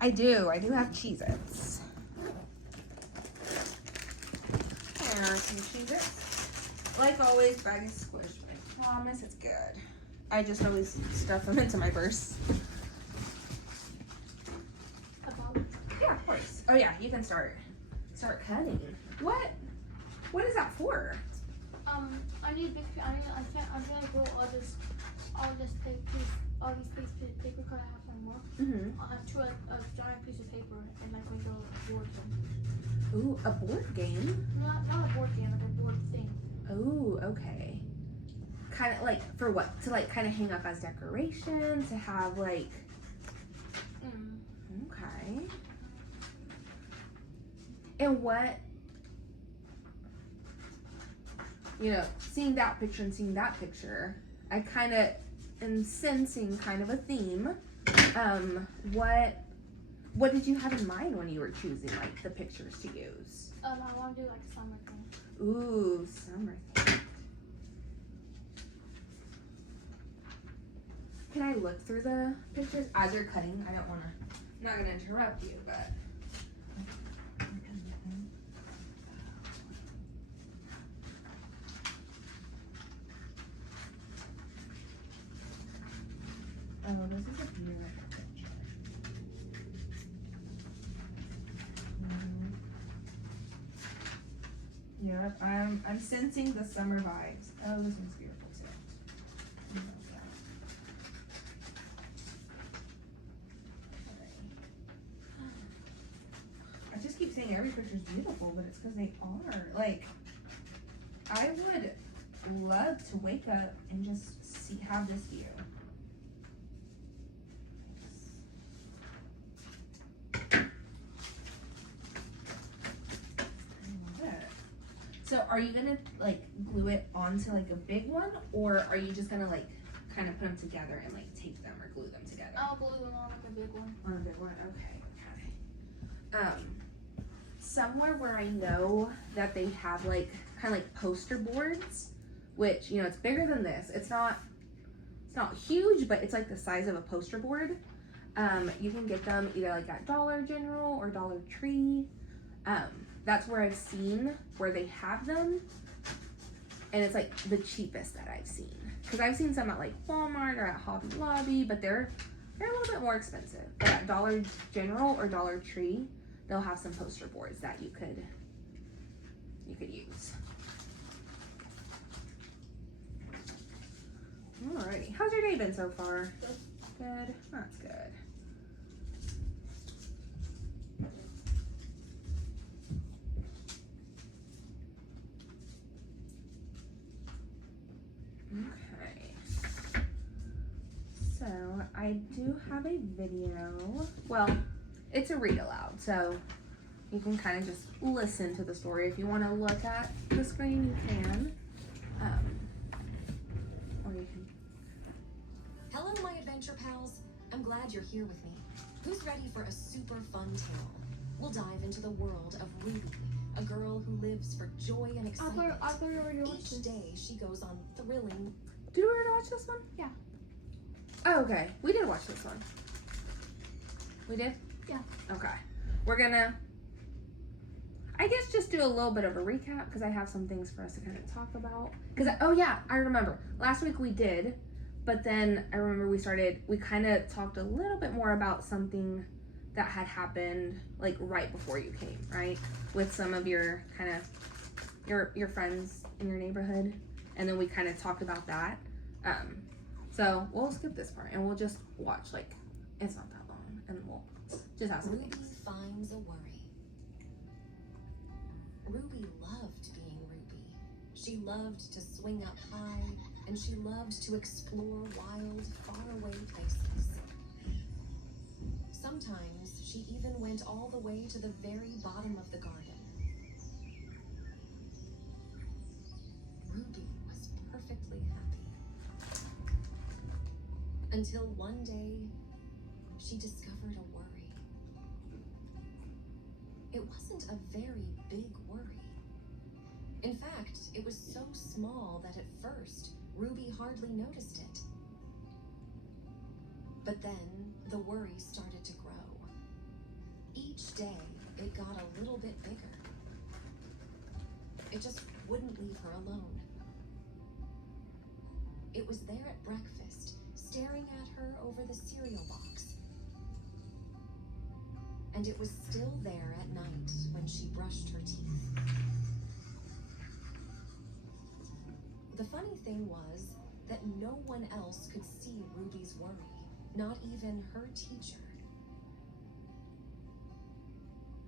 I do have Cheez-Its. There are some Cheez-Its. Like always, bag is squished, but I promise it's good. I just always stuff them into my purse. Yeah, of course. Oh yeah, you can start cutting. What is that for? I need big. I'm gonna go all this piece of paper because I have some more. Mm-hmm. I'll have a giant piece of paper and like make a board game. Ooh, a board game? Not a board game, like a board thing. Ooh, okay. Kind of like for what? To like kind of hang up as decoration, to have like. Okay. And what? You know, seeing that picture and seeing that picture, I kind of am sensing kind of a theme. What did you have in mind when you were choosing like the pictures to use? I want to do like a summer thing. Ooh, summer thing. Can I look through the pictures as you're cutting? I'm not gonna interrupt you, but. Oh, this is a beautiful picture. Yep, I'm sensing the summer vibes. Oh, this one's beautiful too. I love that. I just keep saying every picture's beautiful, but it's because they are. Like, I would love to wake up and just have this view. So are you gonna like glue it onto like a big one, or are you just gonna like kind of put them together and like tape them or glue them together? I'll glue them on like a big one. On a big one, okay. Somewhere where I know that they have like kind of like poster boards, which you know it's bigger than this. It's not huge, but it's like the size of a poster board. You can get them either like at Dollar General or Dollar Tree. That's where I've seen where they have them, and it's like the cheapest that I've seen. Because I've seen some at like Walmart or at Hobby Lobby, but they're a little bit more expensive. But at Dollar General or Dollar Tree, they'll have some poster boards that you could use. Alrighty, how's your day been so far? Good. That's good. Okay, so I do have a video. Well, it's a read aloud, so you can kind of just listen to the story. If you want to look at the screen, you can. Or you can. Hello, my adventure pals. I'm glad you're here with me. Who's ready for a super fun tale? We'll dive into the world of Ruby, a girl who lives for joy and excitement. I thought you already watched Each this. day she goes on thrilling. Did we already watch this one? Yeah. Oh, okay. We did watch this one. We did? Yeah. Okay. We're gonna, I guess, just do a little bit of a recap because I have some things for us to kind of talk about. Because, oh yeah, I remember. Last week we did, but then I remember we kind of talked a little bit more about something that had happened like right before you came, right? With some of your kind of, your friends in your neighborhood. And then we kind of talked about that. So we'll skip this part and we'll just watch, like, it's not that long, and we'll just have some Ruby things. finds a worry. Ruby loved being Ruby. She loved to swing up high, and she loved to explore wild, faraway places. Sometimes she even went all the way to the very bottom of the garden. Ruby was perfectly happy. Until one day, she discovered a worry. It wasn't a very big worry. In fact, it was so small that at first, Ruby hardly noticed it. But then, the worry started to grow. Each day, it got a little bit bigger. It just wouldn't leave her alone. It was there at breakfast, staring at her over the cereal box. And it was still there at night when she brushed her teeth. The funny thing was that no one else could see Ruby's worry, not even her teacher.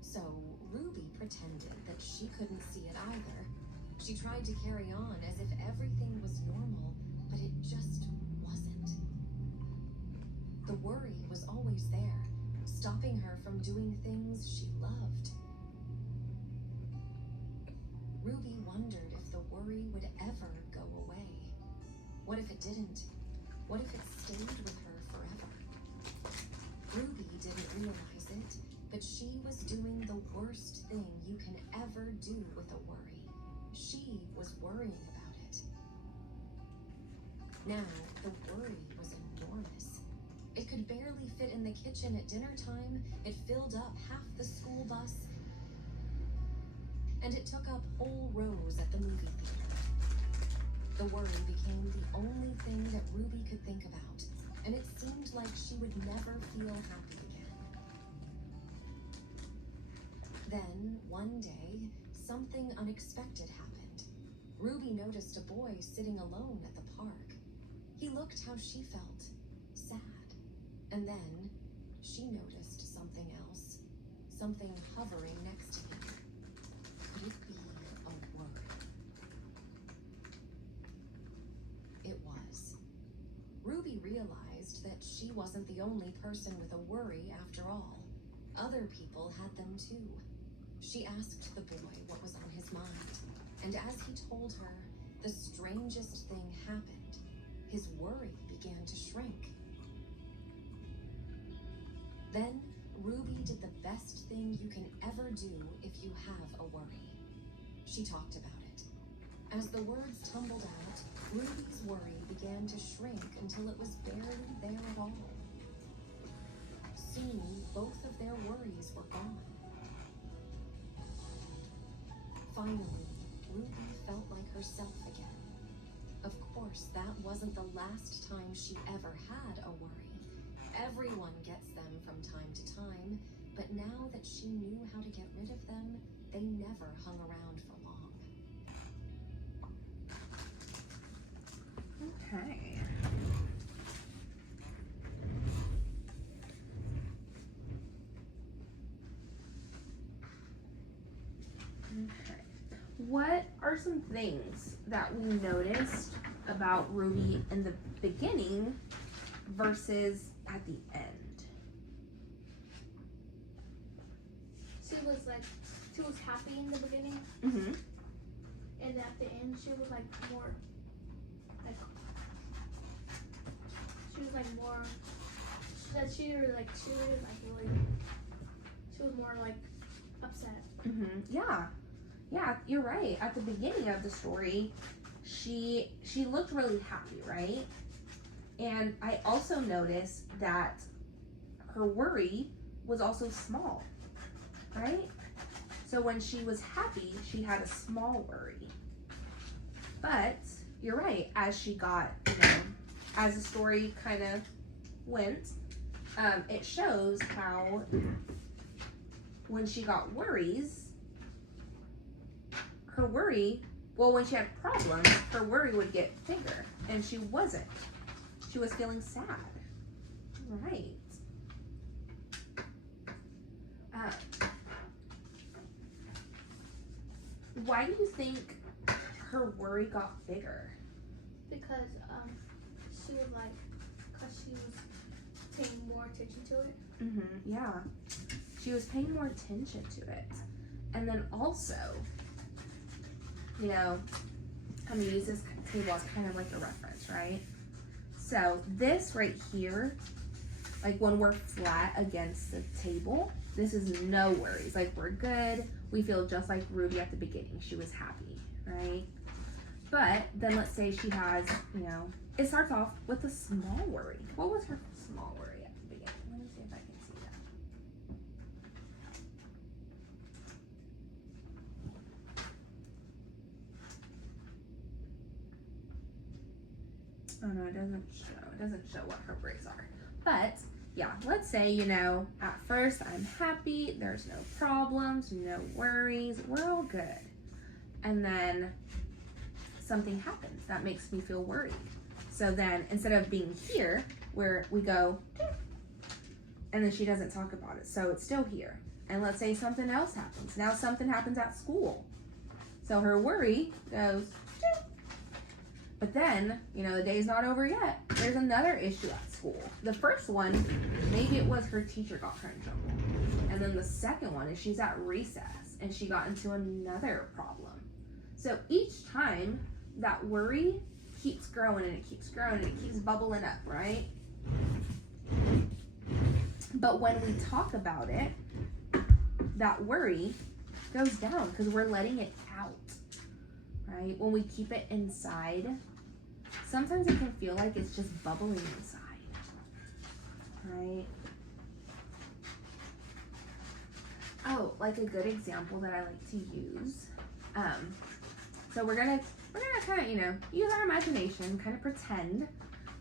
So Ruby pretended that she couldn't see it either. She tried to carry on as if everything was normal, but it just wasn't. The worry was always there, stopping her from doing things she loved. Ruby wondered if the worry would ever go away. What if it didn't? What if it stayed with her forever? Ruby didn't realize it, but she was doing the worst thing you can ever do with a worry. She was worrying about it. Now, the worry was enormous. It could barely fit in the kitchen at dinner time. It filled up half the school bus, and it took up whole rows at the movie theater. The worry became the only thing that Ruby could think about, and it seemed like she would never feel happy again. Then, one day, something unexpected happened. Ruby noticed a boy sitting alone at the park. He looked how she felt, sad. And then, she noticed something else, something hovering next to him. Could it be a worry? It was. Ruby realized that she wasn't the only person with a worry after all. Other people had them too. She asked the boy what was on his mind, and as he told her, the strangest thing happened. His worry began to shrink. Then, Ruby did the best thing you can ever do if you have a worry. She talked about it. As the words tumbled out, Ruby's worry began to shrink until it was barely there at all. Soon, both of their worries were gone. Finally, Ruby felt like herself again. Of course, that wasn't the last time she ever had a worry. Everyone gets them from time to time, but now that she knew how to get rid of them, they never hung around for long. Okay. Okay. What are some things that we noticed about Ruby in the beginning versus at the end? She was happy in the beginning, Mm-hmm. and at the end she was like more she was more like upset. Mm-hmm. Yeah, you're right. At the beginning of the story, she looked really happy, right? And I also noticed that her worry was also small, right? So when she was happy, she had a small worry. But you're right, as she got, as the story kind of went, it shows how when she got worries, her worry, when she had problems, her worry would get bigger, and she wasn't. She was feeling sad. Right. Why do you think her worry got bigger? Because she was paying more attention to it. Mm-hmm. Yeah. She was paying more attention to it. And then also, I'm going to use this table as kind of like a reference, right? So this right here, like when we're flat against the table, this is no worries. Like we're good. We feel just like Ruby at the beginning. She was happy, right? But then let's say she has, it starts off with a small worry. What was her small worry at the beginning? Let me see if I can see Oh no, it doesn't show. It doesn't show what her worries are. But yeah, let's say, you know, at first I'm happy, there's no problems, no worries, we're all good. And then something happens that makes me feel worried. So then instead of being here, where we go, and then she doesn't talk about it, so it's still here. And let's say something else happens. Now something happens at school. So her worry goes, but then, you know, the day's not over yet. There's another issue at school. The first one, maybe it was her teacher got her in trouble. And then the second one is she's at recess and she got into another problem. So each time that worry keeps growing and it keeps growing and it keeps bubbling up, right? But when we talk about it, that worry goes down because we're letting it out, right? When we keep it inside, sometimes it can feel like it's just bubbling inside, right? Oh, like a good example that I like to use. So we're gonna kind of, you know, use our imagination, kind of pretend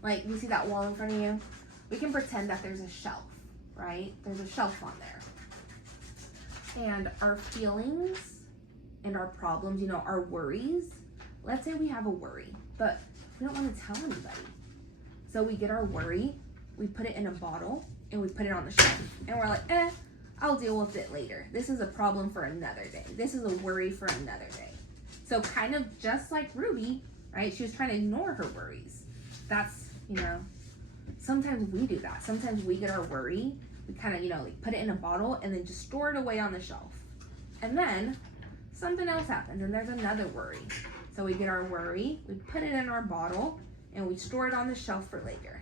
like you see that wall in front of you. We can pretend that there's a shelf, right? There's a shelf on there. And our feelings and our problems, you know, our worries, let's say we have a worry, but we don't want to tell anybody. So we get our worry, we put it in a bottle, and we put it on the shelf. And we're like, I'll deal with it later. This is a problem for another day. This is a worry for another day. So kind of just like Ruby, right? She was trying to ignore her worries. That's, you know, sometimes we do that. Sometimes we get our worry, we kind of, you know, like put it in a bottle and then just store it away on the shelf. And then something else happens and there's another worry. So we get our worry, we put it in our bottle, and we store it on the shelf for later.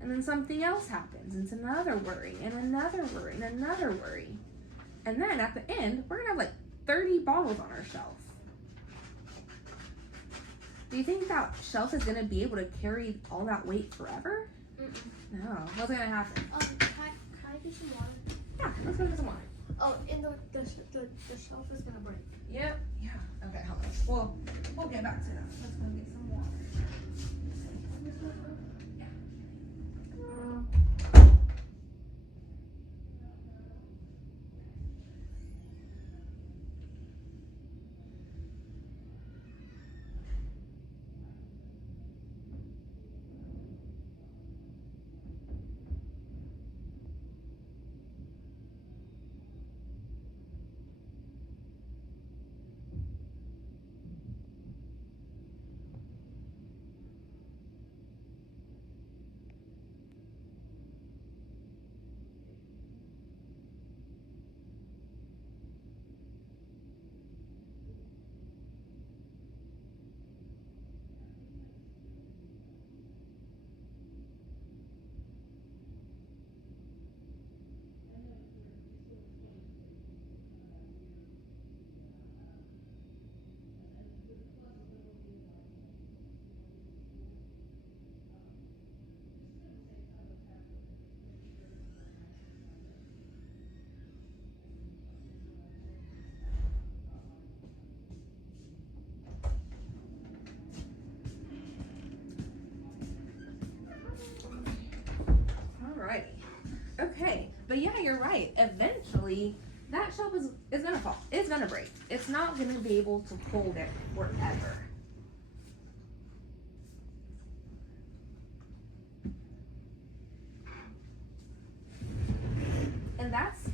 And then something else happens, and it's another worry, and another worry, and another worry. And then at the end, we're gonna have like 30 bottles on our shelf. Do you think that shelf is gonna be able to carry all that weight forever? Mm-mm. No. What's gonna happen? Can I get some water? Yeah, let's go get some water. Oh, and the shelf is gonna break. Yep. Yeah. Okay, hold on. We'll get back to that. Let's go get some water. Alrighty. Okay, but yeah, you're right. Eventually, that shelf is gonna fall. It's gonna break. It's not gonna be able to hold it forever. And that's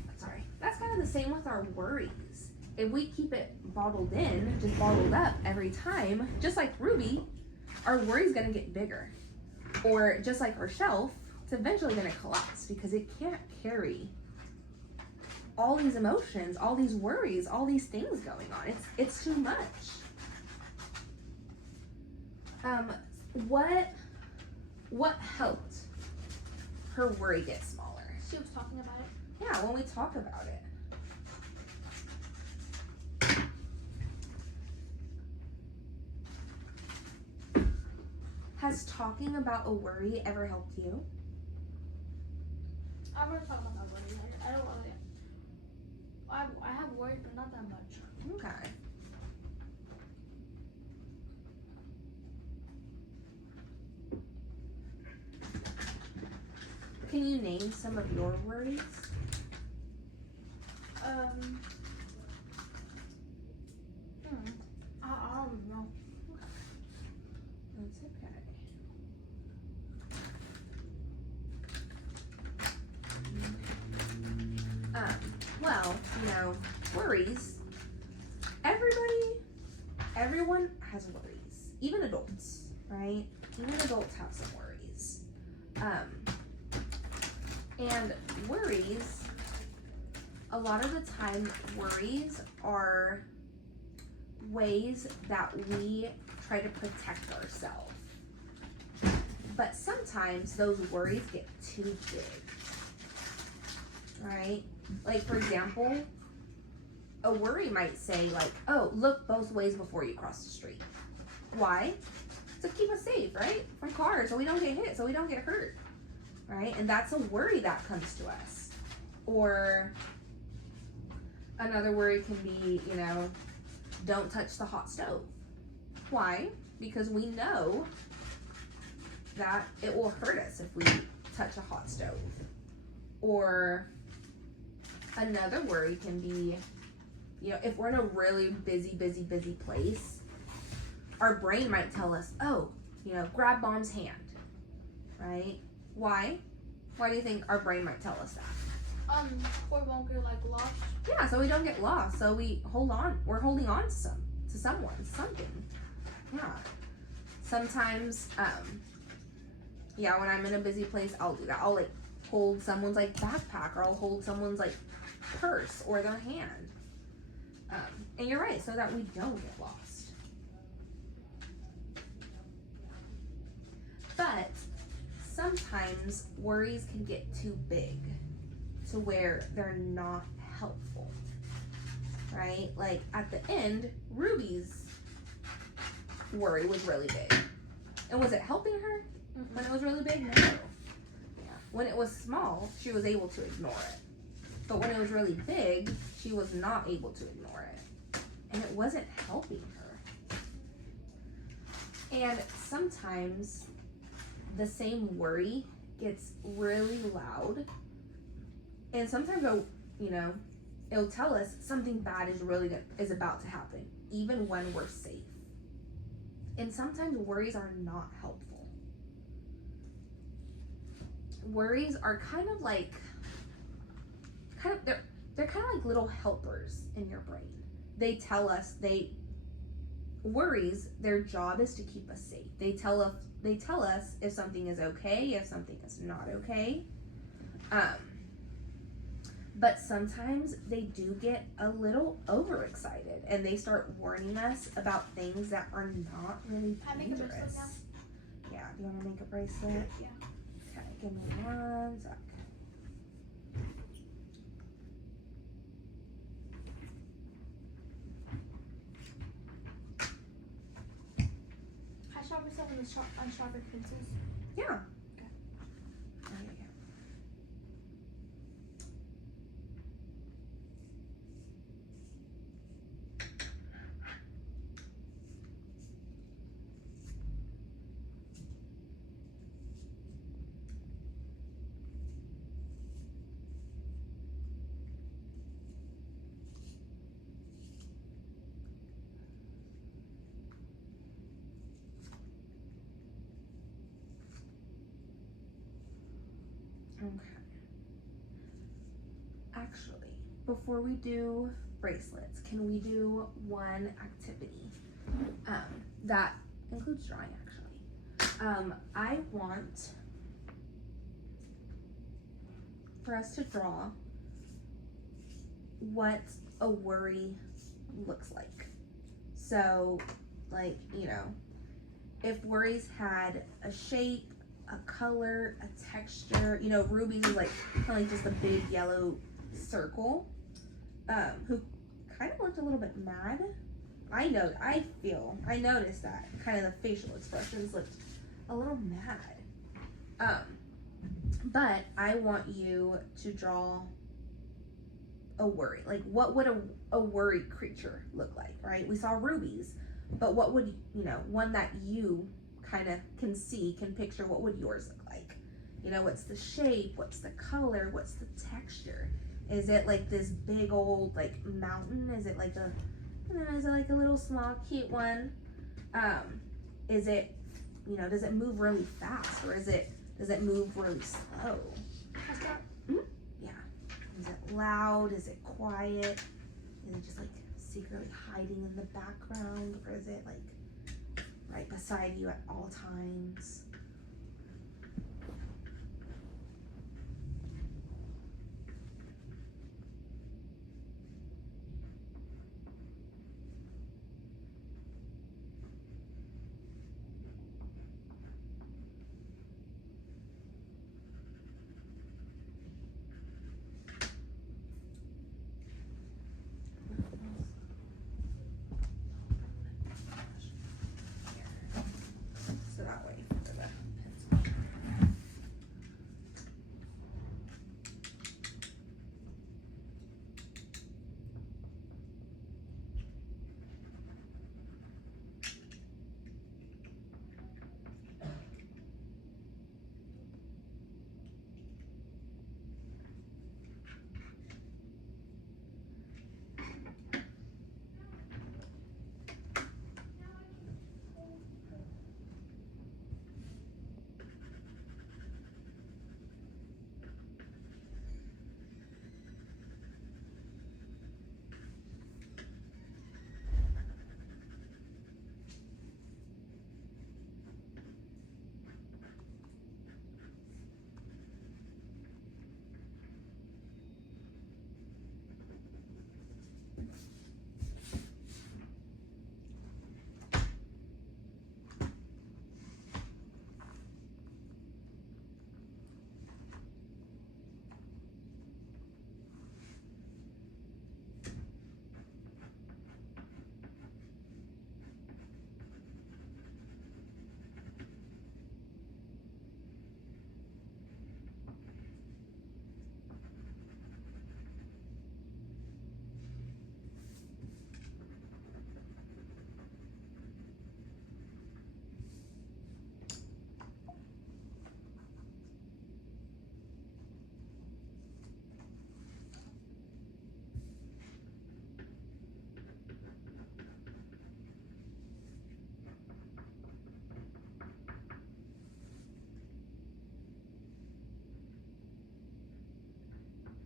kind of the same with our worries. If we keep it bottled in, just bottled up every time, just like Ruby, our worry's gonna get bigger. Or just like our shelf, it's eventually gonna collapse because it can't carry all these emotions, all these worries, all these things going on. It's too much. What helped her worry get smaller? She was talking about it. Yeah, when we talk about it. Has talking about a worry ever helped you? I'm gonna talk about that worry. I don't really. I have worries, but not that much. Okay. can you name some of your worries? I don't know. That's okay. Well, worries. Everyone has worries. Even adults, right? Even adults have some worries. And worries, a lot of the time, worries are ways that we try to protect ourselves. But sometimes those worries get too big, right? Like, for example, a worry might say, like, oh, look both ways before you cross the street. Why? To keep us safe, right? From cars, so we don't get hit, so we don't get hurt, right? And that's a worry that comes to us. Or another worry can be, don't touch the hot stove. Why? Because we know that it will hurt us if we touch a hot stove. Or another worry can be, if we're in a really busy place, our brain might tell us, oh, grab mom's hand, right? Why? Why do you think our brain might tell us that? We won't get lost. Yeah, so we don't get lost. So we hold on. We're holding on to someone, something. Yeah. Sometimes, when I'm in a busy place, I'll do that. I'll hold someone's backpack, or I'll hold someone's purse or their hand. And you're right, so that we don't get lost. But sometimes worries can get too big to where they're not helpful, right? Like at the end, Ruby's worry was really big. And was it helping her when it was really big? No. Yeah. When it was small, she was able to ignore it. But when it was really big, she was not able to ignore it. And it wasn't helping her. And sometimes the same worry gets really loud. And sometimes it'll tell us something bad is about to happen, even when we're safe. And sometimes worries are not helpful. Worries are they're kind of like little helpers in your brain. They tell us worries, their job is to keep us safe. They tell us if something is okay, if something is not okay. But sometimes they do get a little overexcited and they start warning us about things that are not really dangerous. Can I make a bracelet now? Yeah, do you want to make a bracelet? Yeah. Okay, give me 1 sec. Can I sharpen myself on sharpened pencils? Yeah. Okay. There you go. Okay. Actually, before we do bracelets, can we do one activity that includes drawing, actually? I want for us to draw what a worry looks like. So, if worries had a shape, a color, a texture, Ruby's is kind of just a big yellow circle, who kind of looked a little bit mad. I noticed that kind of the facial expressions looked a little mad. But I want you to draw a worry. What would a worry creature look like, right? We saw Ruby's, but what would, one that you kind of can picture, what would yours look like? You know, what's the shape? What's the color? What's the texture? Is it like this big old like mountain? Is it like a, is it like a little small cute one? Is it, does it move really fast, or does it move really slow? Yeah. Is it loud? Is it quiet? Is it just like secretly hiding in the background, or is it like right beside you at all times? So that way for the pencil.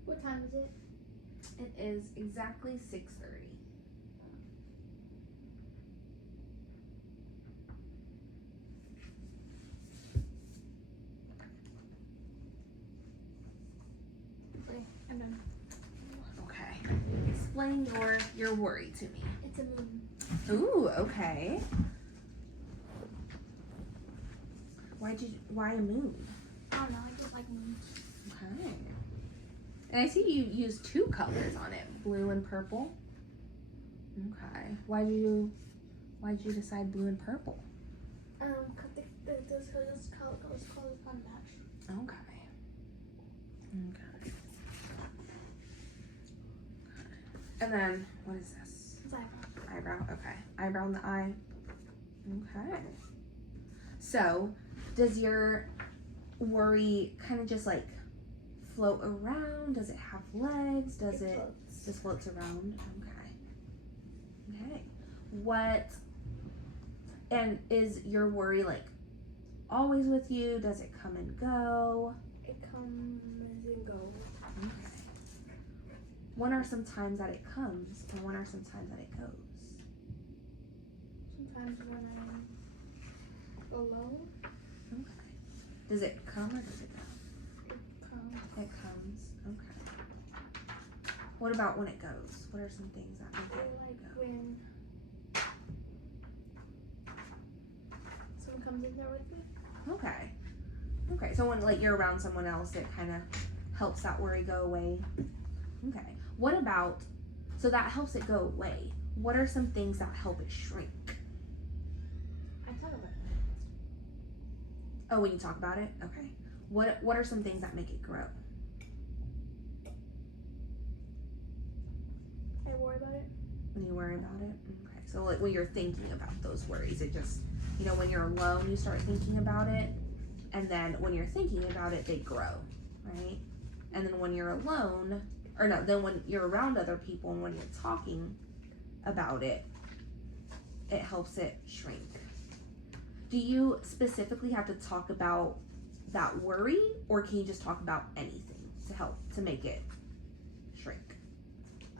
What time is it? It is exactly 6:30. Okay, I'm done. Okay. Explain your worry to me. It's a moon. Ooh, okay. Why a moon? I don't know, I just like moons. Okay. And I see you use two colors on it, blue and purple. Okay. Why'd you decide blue and purple? Cause those colors kind of match. Okay. Okay. And then what is this? It's eyebrow. Eyebrow. Okay. Eyebrow in the eye. Okay. So, does your worry kind of just like float around? Does it have legs? Does it floats. just floats around? Okay. Okay. And is your worry like always with you? Does it come and go? It comes and goes. Okay. When are some times that it comes, and when are some times that it goes? Sometimes when I'm alone, Okay. Does it come or does it go? it comes. It comes. Okay. What about when it goes? What are some things that make it Like go? when someone comes in there with me. Okay. Okay. So when like you're around someone else, it kind of helps that worry go away. Okay. What about, so that helps it go away. What are some things that help it shrink? I talk about Oh, when you talk about it? Okay. What are some things that make it grow? it. I worry about it. When you worry about it? Okay. So like when you're thinking about those worries, it just, when you're alone, you start thinking about it, And then when you're thinking about it, they grow, right? And then when you're alone, or no, then when you're around other people and when you're talking about it, it helps it shrink. Do you specifically have to talk about that worry, or can you just talk about anything to help to make it shrink?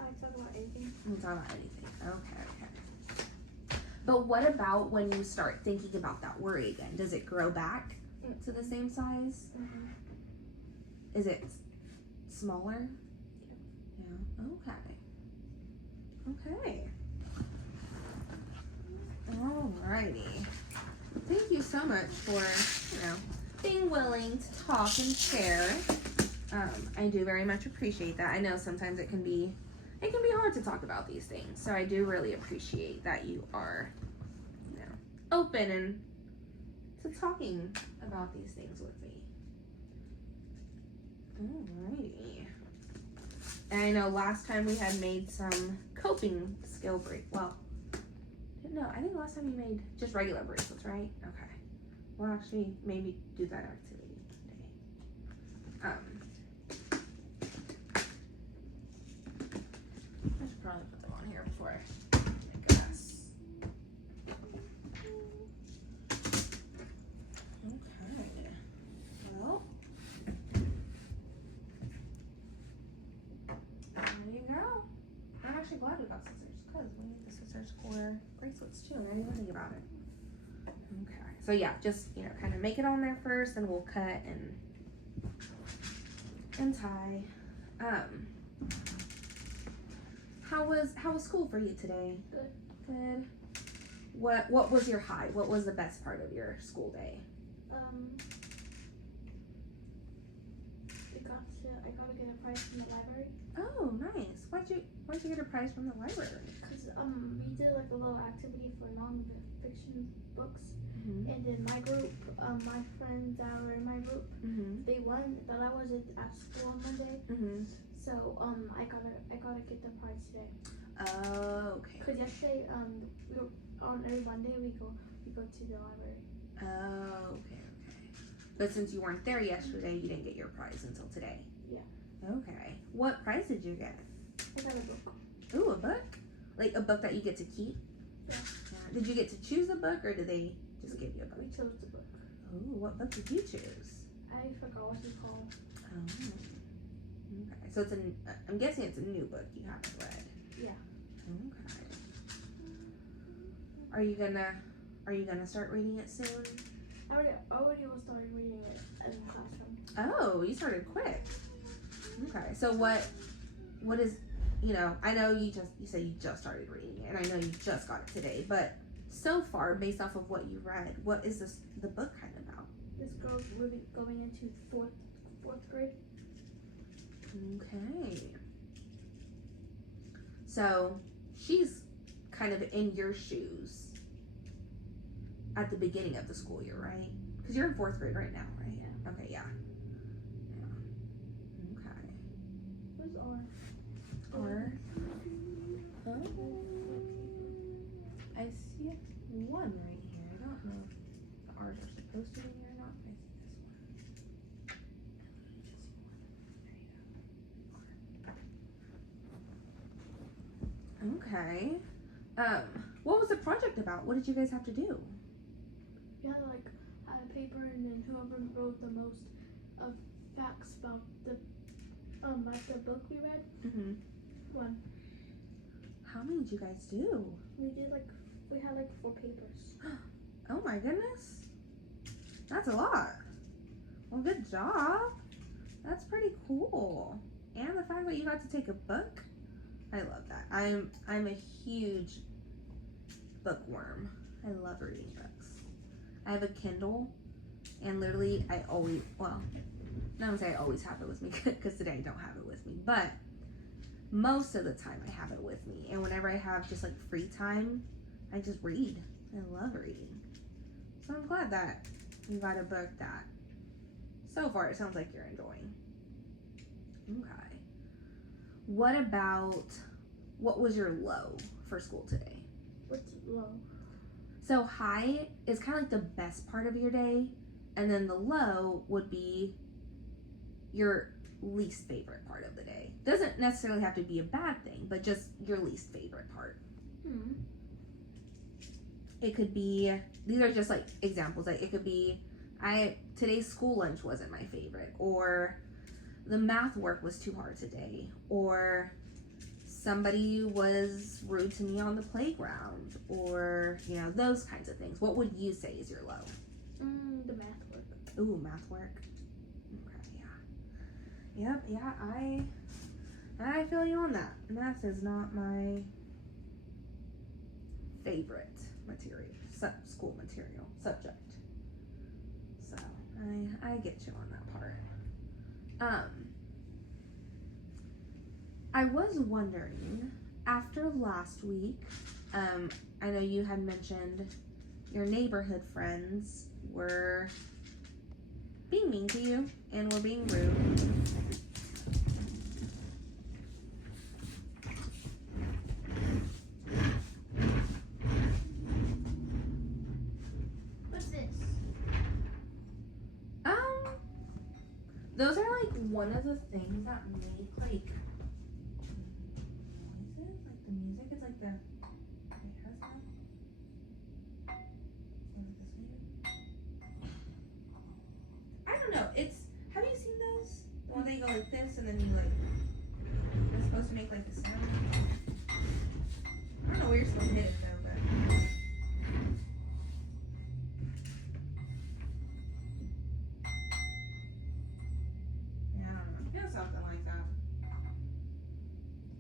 I talk about anything. You can talk about anything. Okay. But what about when you start thinking about that worry again? Does it grow back to the same size? Mm-hmm. Is it smaller? Yeah. Okay. Alrighty. Thank you so much for, being willing to talk and share. I do very much appreciate that. I know sometimes it can be hard to talk about these things. So I do really appreciate that you are, open and to talking about these things with me. Alrighty. And I know last time we had made some coping skill I think last time you made just regular bracelets, right? Okay. We'll actually maybe do that activity today. I should probably put them on here before I make a mess. Okay. Well, there you go. I'm actually glad we got scissors because we need the scissors for bracelets too, and I didn't even think about it. Okay. So yeah, just kind of make it on there first, and we'll cut and tie. How was school for you today? Good. What was your high? What was the best part of your school day? I got to get a prize from the library. Oh, nice. Why'd you get a prize from the library? Because we did like a little activity for non-fiction books. Mm-hmm. And in my group, my friends that were in my group, they won, but I wasn't at school on Monday. So I gotta get the prize today. Oh, okay. Cause yesterday we were on every Monday we go to the library. Oh, okay. But since you weren't there yesterday, you didn't get your prize until today. Yeah. Okay. What prize did you get? I got a book. Ooh, a book? Like a book that you get to keep? Yeah. Did you get to choose a book, or did they just give you a book? We chose the book. Ooh, what book did you choose? I forgot what it's called. Oh. Okay. So I'm guessing it's a new book you haven't read. Yeah. Okay. Are you gonna start reading it soon? I already was starting reading it in the classroom. Oh, you started quick. Okay. So what is, I know you said you just started reading it, and I know you just got it today, but so far, based off of what you read, what is the book kind of about? This girl's going into fourth grade. Okay. So she's kind of in your shoes at the beginning of the school year, right? Because you're in 4th grade right now, right? Yeah. Okay, yeah. Okay. Where's R? R. Oh. I see one right here. I don't know if the R's are supposed to be here or not, but I see this one. Okay. What was the project about? What did you guys have to do? We had to had a paper, and then whoever wrote the most of facts about the book we read won. How many did you guys do? We had 4 papers. Oh my goodness. That's a lot. Well, good job. That's pretty cool. And the fact that you got to take a book, I love that. I'm a huge bookworm. I love reading books. I have a Kindle, and literally I always have it with me because today I don't have it with me, but most of the time I have it with me. And whenever I have just free time, I just read. I love reading. So I'm glad that you got a book that so far it sounds like you're enjoying. Okay. What was your low for school today? What's low? So high is kind of the best part of your day, And then the low would be your least favorite part of the day. Doesn't necessarily have to be a bad thing, but just your least favorite part. It could be, these are just like examples. Like it could be, today's school lunch wasn't my favorite, or the math work was too hard today, or somebody was rude to me on the playground, or those kinds of things. What would you say is your low? The math work. Ooh, math work. Okay, yeah. Yep, yeah, I feel you on that. Math is not my favorite material, school material, subject. So, I get you on that part. I was wondering, after last week, I know you had mentioned your neighborhood friends were being mean to you and were being rude. What's this? Those are like one of the things that make like noises, like the music is like the. Wait, how's that? I don't know. Have you seen those? The one they go like this and then you like. They're supposed to make like a sound. I don't know where you're supposed to hit it though, but. Something like that.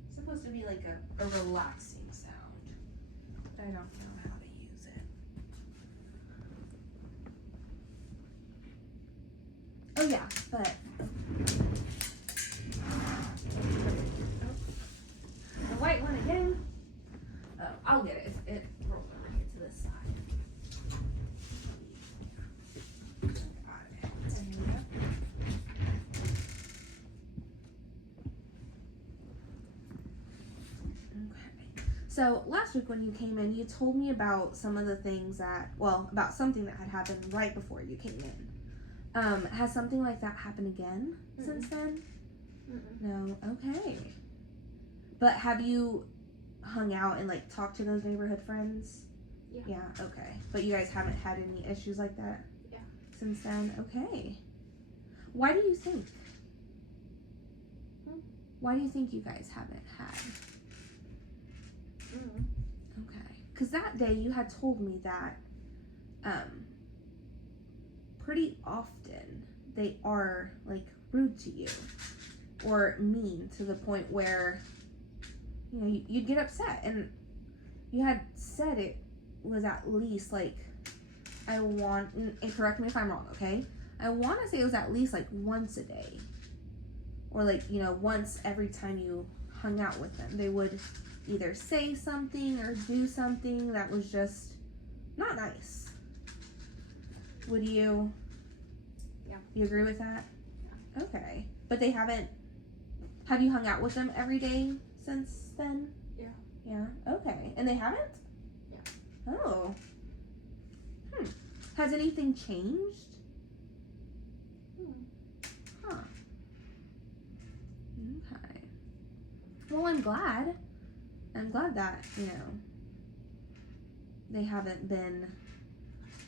It's supposed to be like a relaxing sound. But I don't know how to use it. Oh yeah, but the white one again. Oh, I'll get it. It rolled over here to this side. So last week when you came in, you told me about some of the things about something that had happened right before you came in. Has something like that happened again since then? No? Okay. But have you hung out and like talked to those neighborhood friends? Yeah. Yeah, okay. But you guys haven't had any issues like that? Yeah. Since then? Okay. Why do you think? Why do you think you guys haven't had? Okay. Because that day you had told me that pretty often they are like rude to you or mean to the point where you'd get upset, and you had said it was at least like and correct me if I'm wrong, okay? I want to say it was at least like once a day, or like once every time you hung out with them, they would either say something or do something that was just not nice. Would you? Yeah. You agree with that? Yeah. Okay. But they haven't. Have you hung out with them every day since then? Yeah. Yeah. Okay. And they haven't? Yeah. Oh. Has anything changed? Huh. Okay. Well, I'm glad that, they haven't been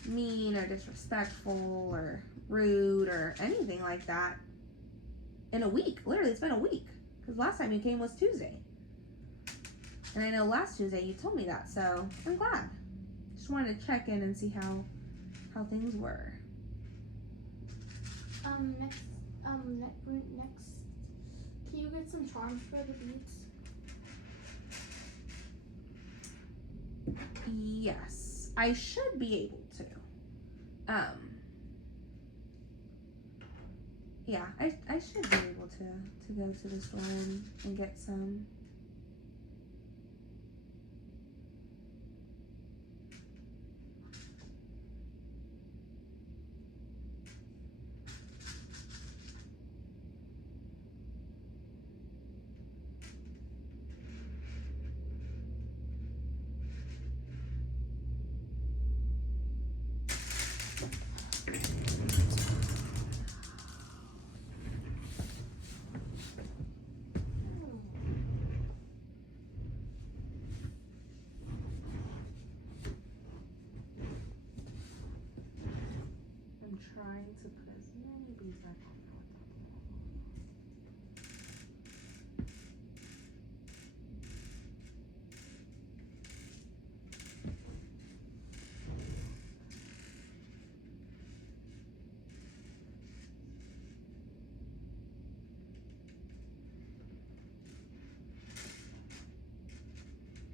mean or disrespectful or rude or anything like that in a week. Literally, it's been a week. Because last time you came was Tuesday. And I know last Tuesday you told me that, so I'm glad. Just wanted to check in and see how things were. Next, can you get some charms for the beads? Yes, I should be able to. Yeah, I should be able to go to the store and get some. I'm trying to put as many beads back on there without the.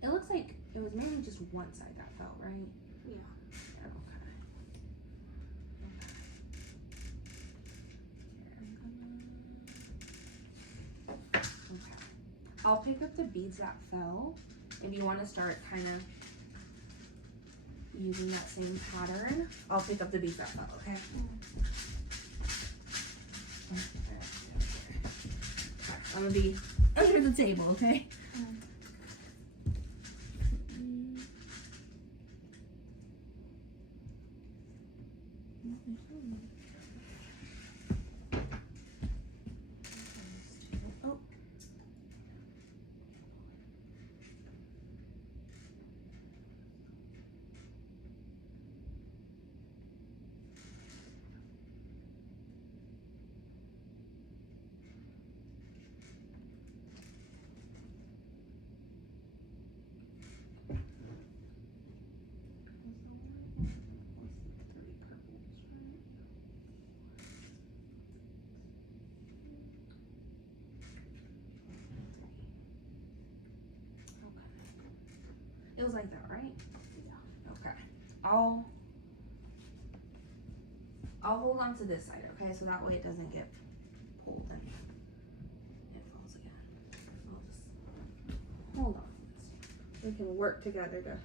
It looks like it was mainly just one side that fell, right? Yeah. Okay. Okay. I'll pick up the beads that fell. If you want to start kind of using that same pattern, I'll pick up the beads that fell, okay? I'm gonna be under the table, okay? Oh. It was like that, right? Yeah. Okay. I'll hold on to this side, okay? So that way it doesn't get pulled and it falls again. I'll just hold on to this. We can work together to.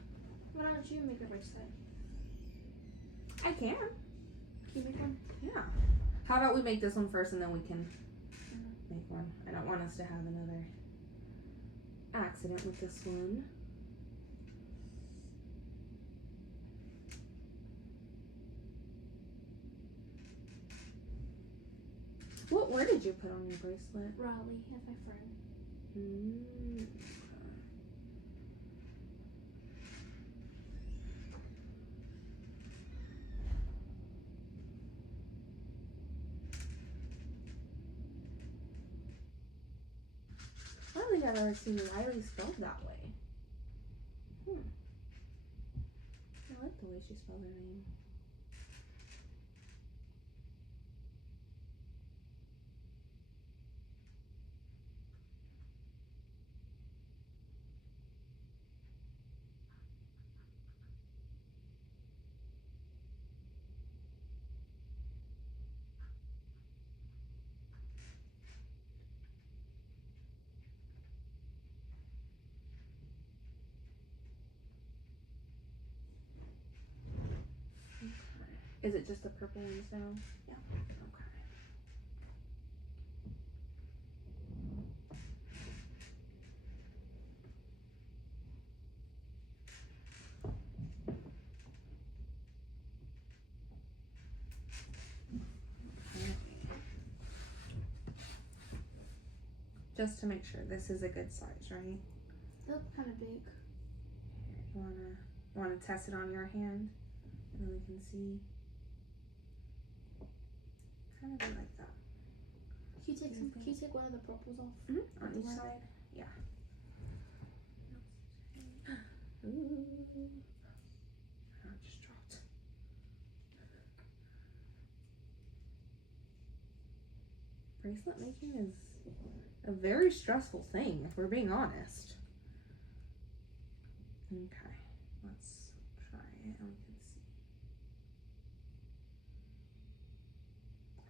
Why don't you make a bracelet? I can. Can you make one? Yeah. How about we make this one first and then we can make one. I don't want us to have another accident with this one. Where did you put on your bracelet? Raleigh, that's my friend. Mm. I don't think I've ever seen Riley spelled that way. I like the way she spelled her name. Is it just the purple ones now? Yeah. Okay. Just to make sure this is a good size, right? They look kind of big. You wanna test it on your hand, and then we can see. Kind of be like that. Can you take one of the purples off? Mm-hmm. On the each one? side, yeah. Ooh. Oh, it just dropped. Bracelet making is a very stressful thing, if we're being honest. Okay, let's try it and we can see.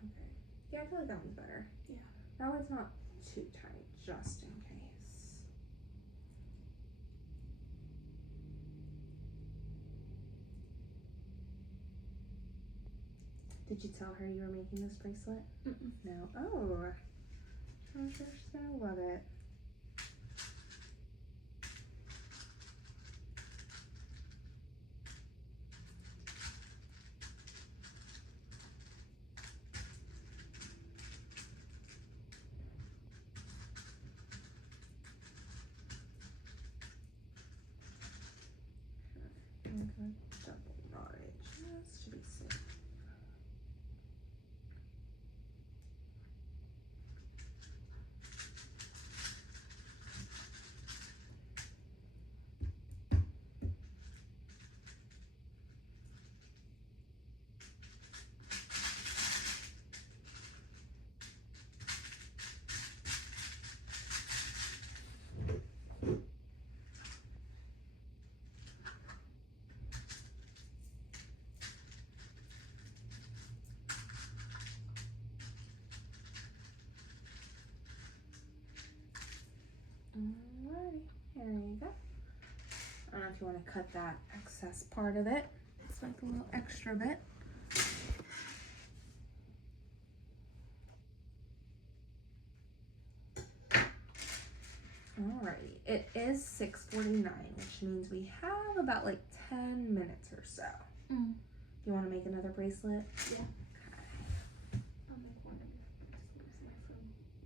Okay, yeah, I feel like that one's better. Yeah. That one's not too tight, just in case. Did you tell her you were making this bracelet? Mm-mm. No. Oh, I'm sure she's gonna love it. I'm gonna double knot it just to be safe. There you go. I don't know if you want to cut that excess part of it. It's like a little extra bit. Alrighty, it is 6:49, which means we have about like 10 minutes or so. Mm. You want to make another bracelet? Yeah. Okay. I'll make one of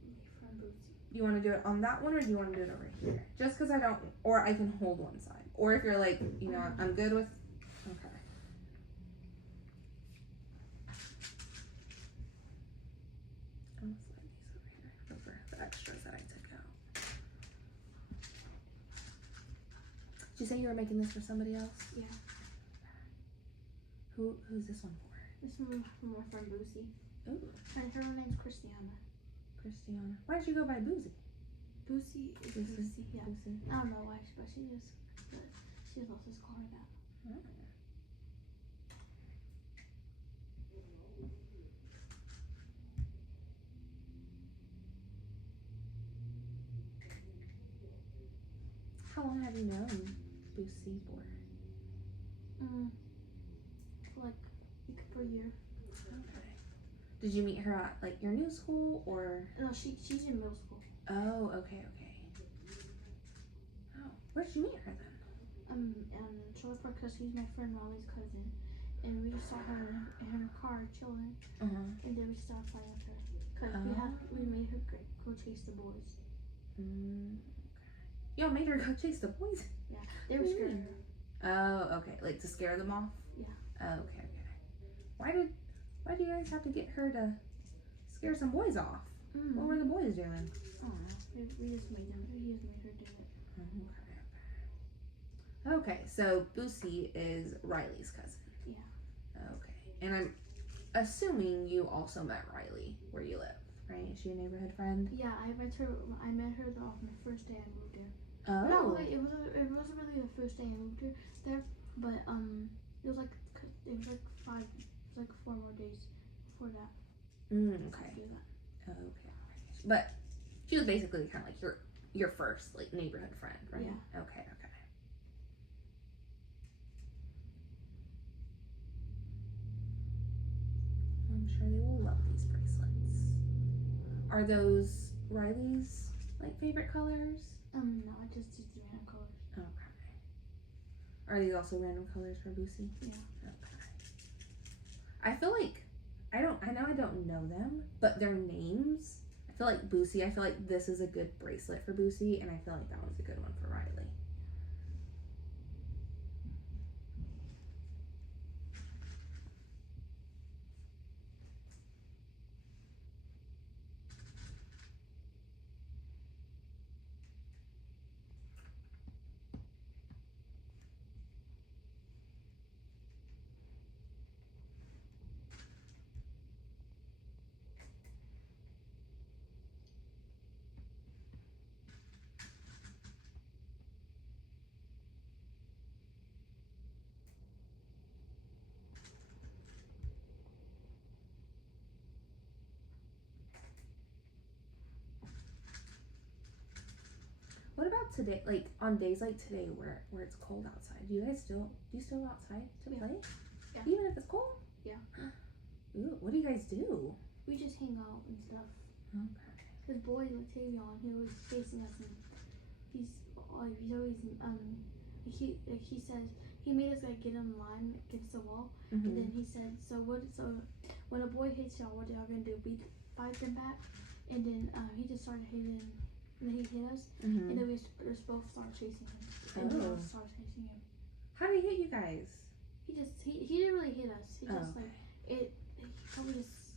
my friend Bootsy. You want to do it on that one, or do you want to do it over here? Just because I don't, or I can hold one side. Or if you're like, you know, I'm good with, okay. I'll slide these over here, over the extras that I took out. Did you say you were making this for somebody else? Yeah. Who's this one for? This one from my friend Bootsy. Ooh. And her name's Christiana. Christiana. Why did you go by Boozy? Bootsy is Bootsy, yeah. Boozy. I don't know why, but she just also call her that. Oh. How long have you known Boozy for? For a year. Okay. Did you meet her at like your new school or? No, she's in middle school. Oh, okay. Oh, where did you meet her then? And Trailer Park, because she's my friend Riley's cousin, and we just saw her in her car chilling, and then we started playing with her, cause we made her go chase the boys. Okay. Y'all made her go chase the boys? Yeah, they were scared of her. Oh, okay, like to scare them off? Yeah. Oh, okay. Why do you guys have to get her to scare some boys off? What were the boys doing? I don't know. We just made her do it. Okay, so Boosie is Riley's cousin. Yeah. Okay, and I'm assuming you also met Riley where you live, right? Is she a neighborhood friend? Yeah, I met her on my first day I moved there. Oh. Not really, it wasn't really the first day I moved there, but it was like 4 more days before that. Okay. Okay. But she was basically kind of like your first like neighborhood friend, right? Yeah. Okay. I'm sure they will love these bracelets. Are those Riley's like favorite colors? No, I just use the random colors. Okay. Are these also random colors for Boosie? Yeah. Okay. I feel like I know I don't know them, but their names. I feel like Boosie. I feel like this is a good bracelet for Boosie, and I feel like that one's a good one for Riley. What about today? Like on days like today, where it's cold outside, do you still go outside to play? Yeah. Even if it's cold? Yeah. Ooh, what do you guys do? We just hang out and stuff. Okay. His boy Latavion, he was chasing us, and he's always he says he made us like get in line against the wall, and then he said, so when a boy hits y'all, what y'all gonna do? Fight them back? And then he just started hitting. And then he hit us, and then we just both started chasing him. And we all started chasing him. How did he hit you guys? He didn't really hit us. He just he probably just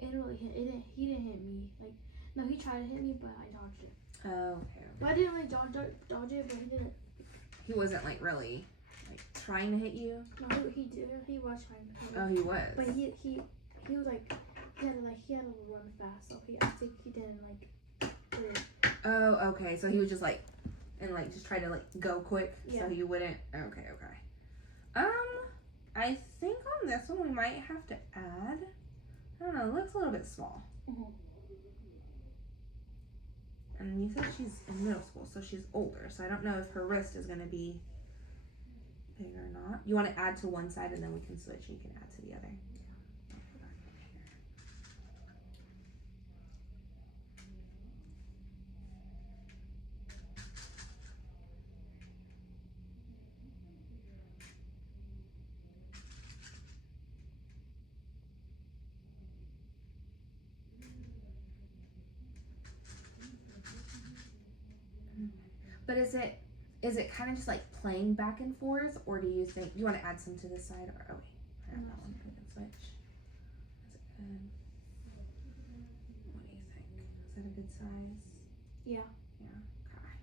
it didn't really hit. He didn't hit me. Like no, he tried to hit me, but I dodged it. Oh, okay. But I didn't like dodge it, but he didn't. He wasn't like really like trying to hit you. No, he did. He was trying to hit me. Oh, he was. But he was like he had to run fast, so I think he didn't like do it. Oh, okay. So he was just like, and like just try to like go quick, so you wouldn't. Okay. I think on this one we might have to add. I don't know. It looks a little bit small. and you said she's in middle school, so she's older. So I don't know if her wrist is gonna be big or not. You want to add to one side, and then we can switch. And you can add to the other. But is it kind of just like playing back and forth, or do you think you want to add some to this side, or oh wait, I have that one. We can switch. Is it good? What do you think? Is that a good size? Yeah. Yeah. Okay.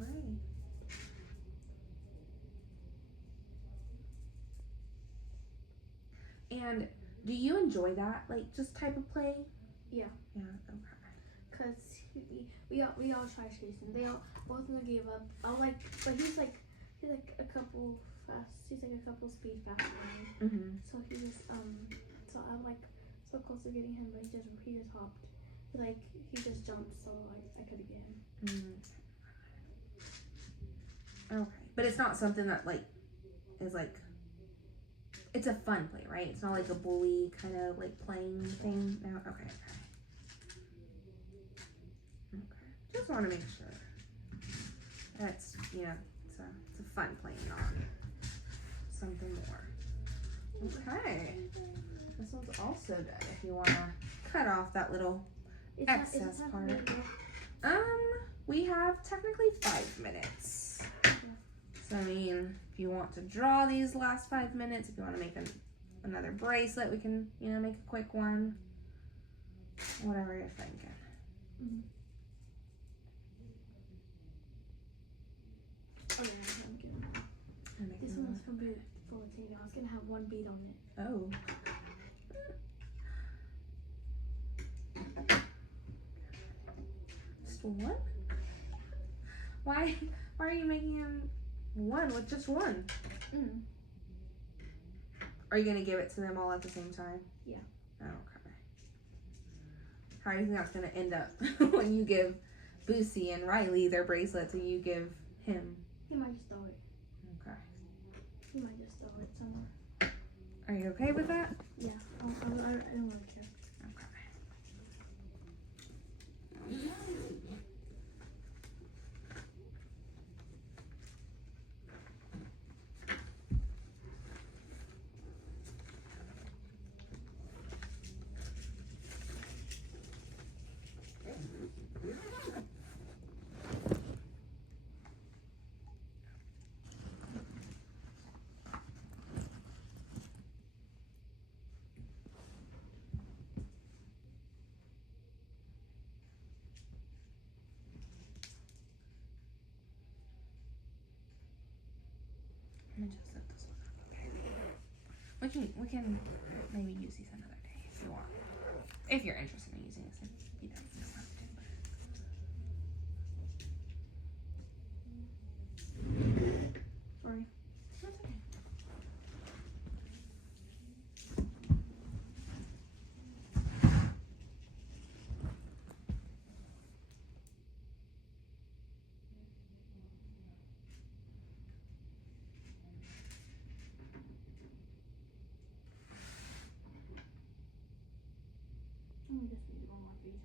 Alrighty. And do you enjoy that, like just type of play? Yeah. Yeah. Okay. Cause we all tried chasing. Both of them gave up. But he's like a couple fast. He's like a couple speed faster than me. Mhm. So he just so I'm like so close to getting him, but he just hopped. He just jumped, so I couldn't get him. Okay, but it's not something that like is like. It's a fun play, right? It's not like a bully kind of like playing thing. No. Okay. Just want to make sure that's it's a fun play, not something more. Okay, this one's also done. If you want to cut off that little excess part. We have technically 5 minutes. So I mean, if you want to draw these last 5 minutes, if you want to make another bracelet, we can make a quick one. Whatever you're thinking. Mm-hmm. Okay, I'm kidding. This one's gonna be full of tape. I was gonna have one bead on it. Oh. Just one? Why are you making him one with just one? Mm. Are you gonna give it to them all at the same time? Yeah. Okay. How do you think that's gonna end up when you give Boosie and Riley their bracelets and you give him? He might just throw it. Okay. He might just throw it somewhere. Are you okay with that? Yeah. I don't really care. Okay. I'm gonna just set this one up. Okay. We can maybe use these another day if you want. If you're interested in using this, you don't have to. Sorry. That's okay. We just need one more bead.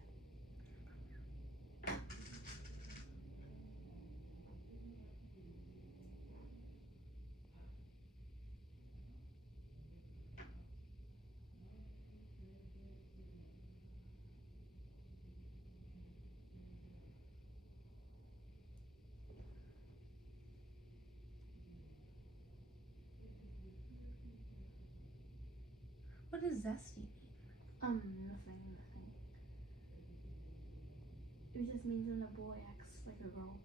What does zesty mean? Nothing. It just means when a boy acts like a girl.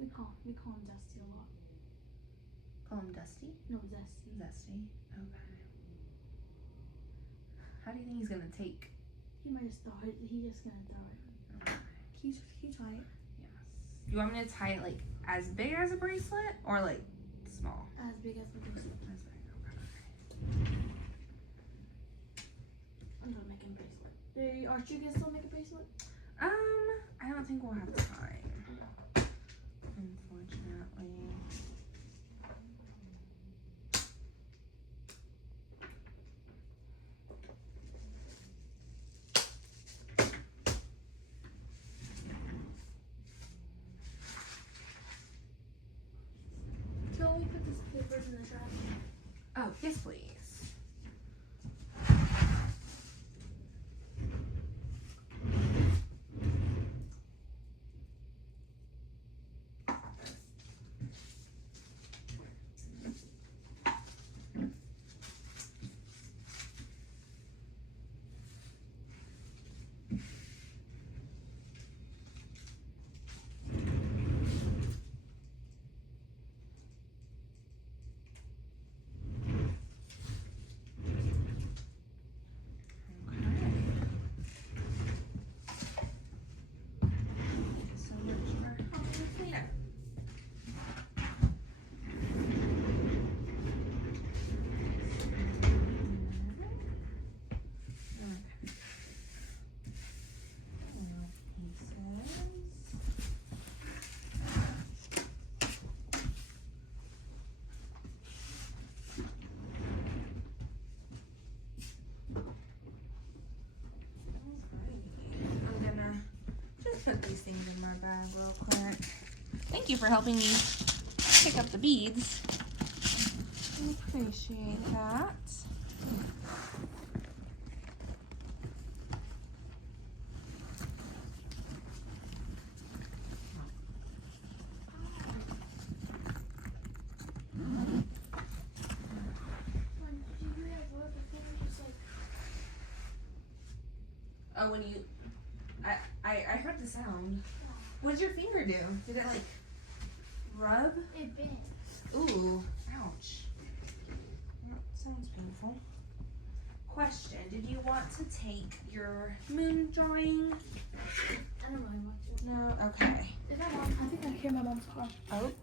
We call him Dusty a lot. Call him Dusty? No, Zesty. Zesty. Okay. How do you think he's gonna take? He might just throw it. He's just gonna throw it. Okay. Can you try it? Yes. You want me to tie it like as big as a bracelet or like small? As big as the bracelet. As big. Okay. I'm done making bracelets. Aren't you gonna still make a bracelet? I don't think we'll have time. Unfortunately. Can we put these papers in the trash? Oh, yes, please. Put these things in my bag real quick. Thank you for helping me pick up the beads. I appreciate that. Oh, when you... I heard the sound. What did your finger do? Did it, like, rub? It bit. Ooh, ouch. That sounds painful. Question, did you want to take your moon drawing? I don't really want to. No? Okay. Is that mom? I think I hear my mom's car. Oh,